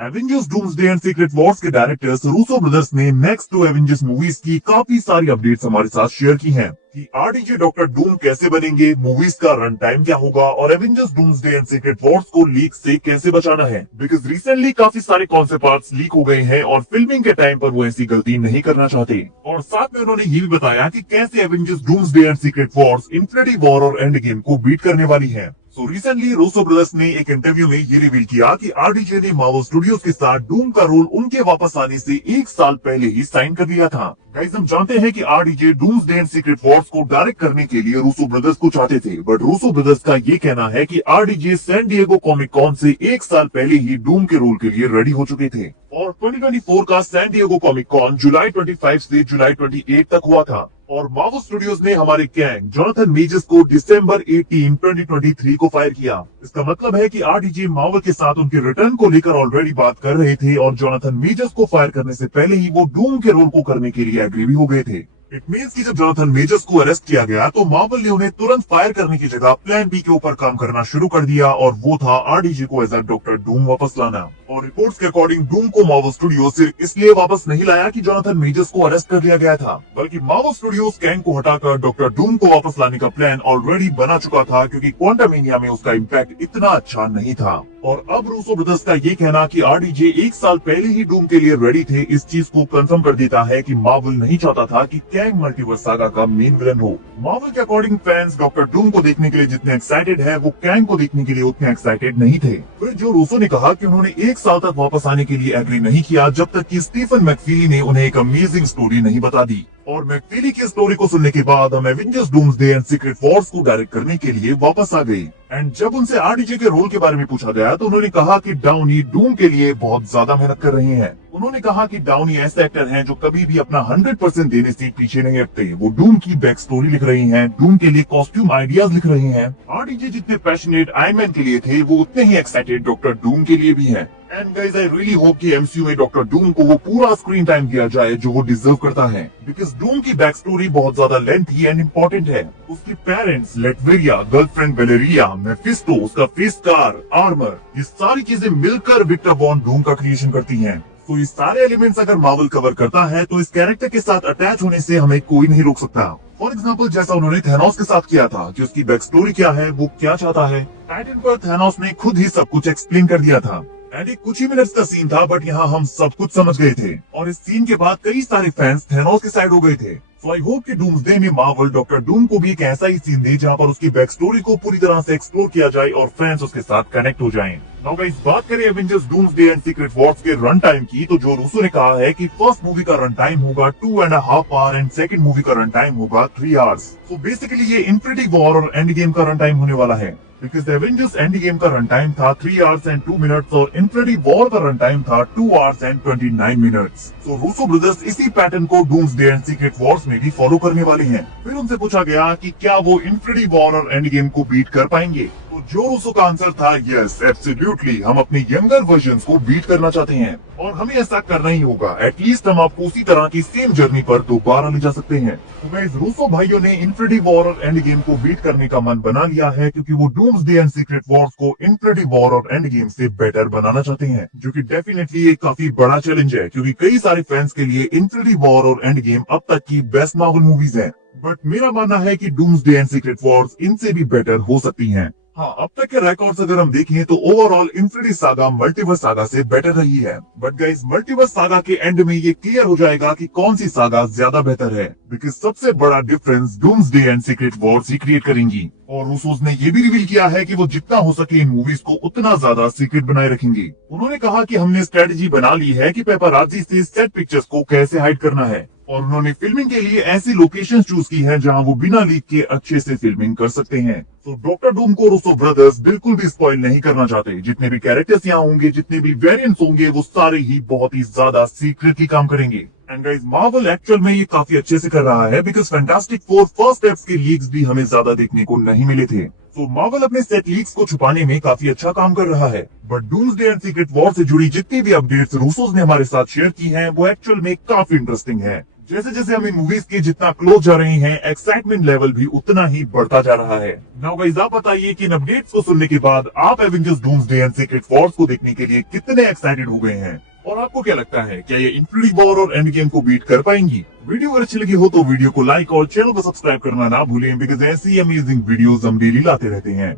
Avengers doomsday and secret Wars के directors Russo brothers ने next to Avengers movies की काफी सारी अपडेट्स हमारे साथ शेयर की हैं कि आरडीजे डॉक्टर डूम कैसे बनेंगे, मूवीज का रन टाइम क्या होगा और Avengers doomsday and secret Wars को लीक से कैसे बचाना है। बिकॉज रिसेंटली काफी सारे कॉन्सेप्ट आर्ट्स लीक हो गए हैं और फिल्मिंग के टाइम पर वो ऐसी गलती नहीं करना चाहते। और साथ में उन्होंने ये भी बताया कि कैसे Avengers doomsday and secret Wars infinity war और एंड गेम को बीट करने वाली है। सो रिसेंटली रूसो ब्रदर्स ने एक इंटरव्यू में ये रिवील किया कि आरडीजे ने मार्वल स्टूडियोज के साथ डूम का रोल उनके वापस आने से 1 साल पहले ही साइन कर लिया था। गाइस, हम जानते हैं कि RDJ doomsday and secret Wars को डायरेक्ट करने के लिए रूसो ब्रदर्स को चाहते थे, बट रूसो ब्रदर्स का ये कहना है कि RDJ San Diego Comic Con से 1 साल पहले ही डूम के रोल के लिए रेडी हो चुके थे। और 2024 का सैन डिएगो कॉमिक कॉन जुलाई 25 से जुलाई 28 तक हुआ था और मार्वल स्टूडियोज ने हमारे कैंग जोनाथन मेजर्स को दिसंबर 18, 2023 को फायर किया। इसका मतलब है कि आरडीजे मार्वल के साथ उनके रिटर्न को लेकर ऑलरेडी बात कर रहे थे और जोनाथन मेजर्स को फायर करने से पहले ही वो डूम के रोल को करने के लिए एग्री भी हो गए थे। इट मींस कि जब जोनाथन मेजर्स को अरेस्ट किया गया तो मार्वल ने उन्हें तुरंत फायर करने की जगह प्लान बी के ऊपर काम करना शुरू कर दिया और वो था आरडीजे को एज अ डॉक्टर डूम वापस लाना। और रिपोर्ट्स के अकॉर्डिंग डूम को मार्वल स्टूडियो सिर्फ इसलिए वापस नहीं लाया कि जोनाथन मेजर्स को अरेस्ट कर लिया गया था, बल्कि मार्वल स्टूडियोज कैंग को हटाकर डॉक्टर डूम को वापस लाने का प्लान ऑलरेडी बना चुका था, क्योंकि क्वांटमेनिया में उसका इम्पैक्ट इतना अच्छा नहीं था। और अब रूसो ब्रदर्स का ये कहना कि आरडीजे 1 साल पहले ही डूम के लिए रेडी थे, इस चीज को कंफर्म कर देता है कि मार्वल नहीं चाहता था कि कैंग मल्टीवर्स सागा का मेन विलन हो। मार्वल के अकॉर्डिंग फैंस डॉक्टर डूम को देखने के लिए जितने एक्साइटेड है, वो कैंग को देखने के लिए उतने एक्साइटेड नहीं थे। फिर जो रूसो ने कहा कि उन्होंने 1 साल तक वापस आने के लिए एग्री नहीं किया जब तक कि स्टीफन मैकफीली ने उन्हें एक अमेजिंग स्टोरी नहीं बता दी। और मैकफीली की स्टोरी को सुनने के बाद हम Avengers doomsday and secret Wars को डायरेक्ट करने के लिए वापस आ गए। एंड जब उनसे आरडीजे के रोल के बारे में पूछा गया तो उन्होंने कहा कि डाउनी डूम के लिए बहुत ज्यादा मेहनत कर रहे हैं। उन्होंने कहा कि डाउनी ऐसे एक्टर हैं जो कभी भी अपना 100% देने से पीछे नहीं हटते। वो डूम की बैक स्टोरी लिख रहे हैं, डूम के लिए कॉस्ट्यूम आइडियाज लिख रहे हैं। आरडीजे जितने पैशनेट आयरन मैन के लिए थे, वो उतने ही एक्साइटेड डॉक्टर डूम के लिए भी हैं। And guys, I really hope कि एमसीयू में डॉक्टर डूम को वो पूरा स्क्रीन टाइम दिया जाए जो वो डिजर्व करता है, बिकॉज डूम की बैक स्टोरी बहुत ज्यादा लेंथी एंड इम्पोर्टेंट है। उसके पेरेंट्स, लेटवेरिया, गर्लफ्रेंड वेलेरिया, मेफिस्टो, उसका फेस कार, आर्मर, ये सारी चीजें मिलकर विक्टर वॉन डूम का क्रिएशन करती हैं। तो ये सारे एलिमेंट्स अगर मार्वल कवर करता है तो इस कैरेक्टर के साथ अटैच होने से हमें कोई नहीं रोक सकता। फॉर एग्जाम्पल, जैसा उन्होंने थैनोस के साथ किया था कि उसकी बैक स्टोरी क्या है, वो क्या चाहता है। टाइटन पर थैनोस ने खुद ही सब कुछ एक्सप्लेन कर दिया था एंड एक कुछ ही मिनट्स का सीन था, बट यहाँ हम सब कुछ समझ गए थे और इस सीन के बाद कई सारे फैंस थैनोस के साइड हो गए थे। सो आई होप कि डूम्सडे में मार्वल डॉक्टर डूम को भी एक ऐसा ही सीन दे जहाँ पर उसकी बैक स्टोरी को पूरी तरह से एक्सप्लोर किया जाए और फैंस उसके साथ कनेक्ट हो जाएं। नाउ गाइस, बात करें Avengers doomsday and secret Wars के रन टाइम की, तो जो रूसो ने कहा है कि फर्स्ट मूवी का रन टाइम होगा 2.5 आवर एंड सेकंड मूवी का रन टाइम होगा 3 आवर्स। सो बेसिकली ये इन्फिनिटी वॉर और एंड गेम का रन टाइम होने वाला है, बिकॉज एवेंजर्स एंड गेम का रन टाइम था 3 आवर्स एंड 2 मिनट्स और इन्फिनिटी वॉर का रन टाइम था 2 hours and 29 minutes. So Russo brothers इसी पैटर्न को डूम्सडे एंड सीक्रेट वॉर्स में भी फॉलो करने वाले हैं। फिर उनसे पूछा गया कि क्या वो इन्फिनिटी वॉर और एंड गेम को बीट कर पाएंगे, तो जो रूसो का आंसर था यस, एब्सोल्युटली, हम अपने यंगर वर्जन्स को बीट करना चाहते हैं और हमें ऐसा करना ही होगा। एटलीस्ट हम आपको उसी तरह की सेम जर्नी पर दोबारा ले जा सकते हैं। तो गाइस, रूसो भाइयों ने इन्फिनिटी वॉर और एंड गेम को बीट करने का मन बना लिया है, क्योंकि वो डूम्सडे एंड सीक्रेट वॉर्स को इन्फिनिटी वॉर और एंड गेम से बेटर बनाना चाहते हैं, जो कि डेफिनेटली एक काफी बड़ा चैलेंज है, क्योंकि कई सारे फैंस के लिए इन्फिनिटी वॉर और एंड गेम अब तक की बेस्ट मार्वल मूवीज है। बट मेरा मानना है कि डूम्सडे एंड सीक्रेट वॉर्स इनसे भी बेटर हो सकती हैं। हाँ, अब तक के रिकॉर्ड्स अगर हम देखें तो overall infinity saga multiverse saga से बेटर रही है। बट गाइस, मल्टीवर्स सागा के एंड में ये क्लियर हो जाएगा कि कौन सी सागा ज्यादा बेहतर है, बिकॉज सबसे बड़ा difference doomsday and secret Wars he create करेंगी। और रूसोस ने ये भी रिवील किया है कि वो जितना हो सके इन मूवीज को उतना ज्यादा सीक्रेट बनाए रखेंगे। उन्होंने कहा कि हमने स्ट्रेटेजी बना ली है कि पेपराजी से सेट पिक्चर्स को कैसे हाइड करना है और उन्होंने फिल्मिंग के लिए ऐसी लोकेशंस चूज की हैं जहां वो बिना लीक के अच्छे से फिल्मिंग कर सकते हैं। तो डॉक्टर डूम को रूसो ब्रदर्स बिल्कुल भी स्पॉइल नहीं करना चाहते। जितने भी कैरेक्टर्स यहाँ होंगे, जितने भी वेरिएंट्स होंगे, वो सारे ही बहुत ही ज्यादा सीक्रेटली काम करेंगे। एंड गाइस, मार्वल एक्चुअल में ये काफी अच्छे से कर रहा है, because fantastic four first steps के लीक्स भी हमें ज्यादा देखने को नहीं मिले थे। तो मार्वल अपने सेट लीक्स को छुपाने में काफी अच्छा काम कर रहा है। But doomsday and secret war से जुड़ी जितनी भी अपडेट्स रूसोस ने हमारे साथ शेयर की हैं, वो एक्चुअल में काफी इंटरेस्टिंग है। जैसे जैसे हम इन मूवीज के जितना क्लोज जा रहे हैं, एक्साइटमेंट लेवल भी उतना ही बढ़ता जा रहा है। नाउ गाइस, आप बताइए कि इन अपडेट्स को सुनने के बाद आप Avengers doomsday and secret Wars को देखने के लिए कितने एक्साइटेड हो गए हैं, और आपको क्या लगता है, क्या ये इन्फिनिटी वॉर और एंड गेम को बीट कर पाएंगी? वीडियो अगर अच्छी लगी हो तो वीडियो को लाइक और चैनल को सब्सक्राइब करना ना भूलें, बिकॉज ऐसी अमेजिंग वीडियोस हम डेली लाते रहते हैं।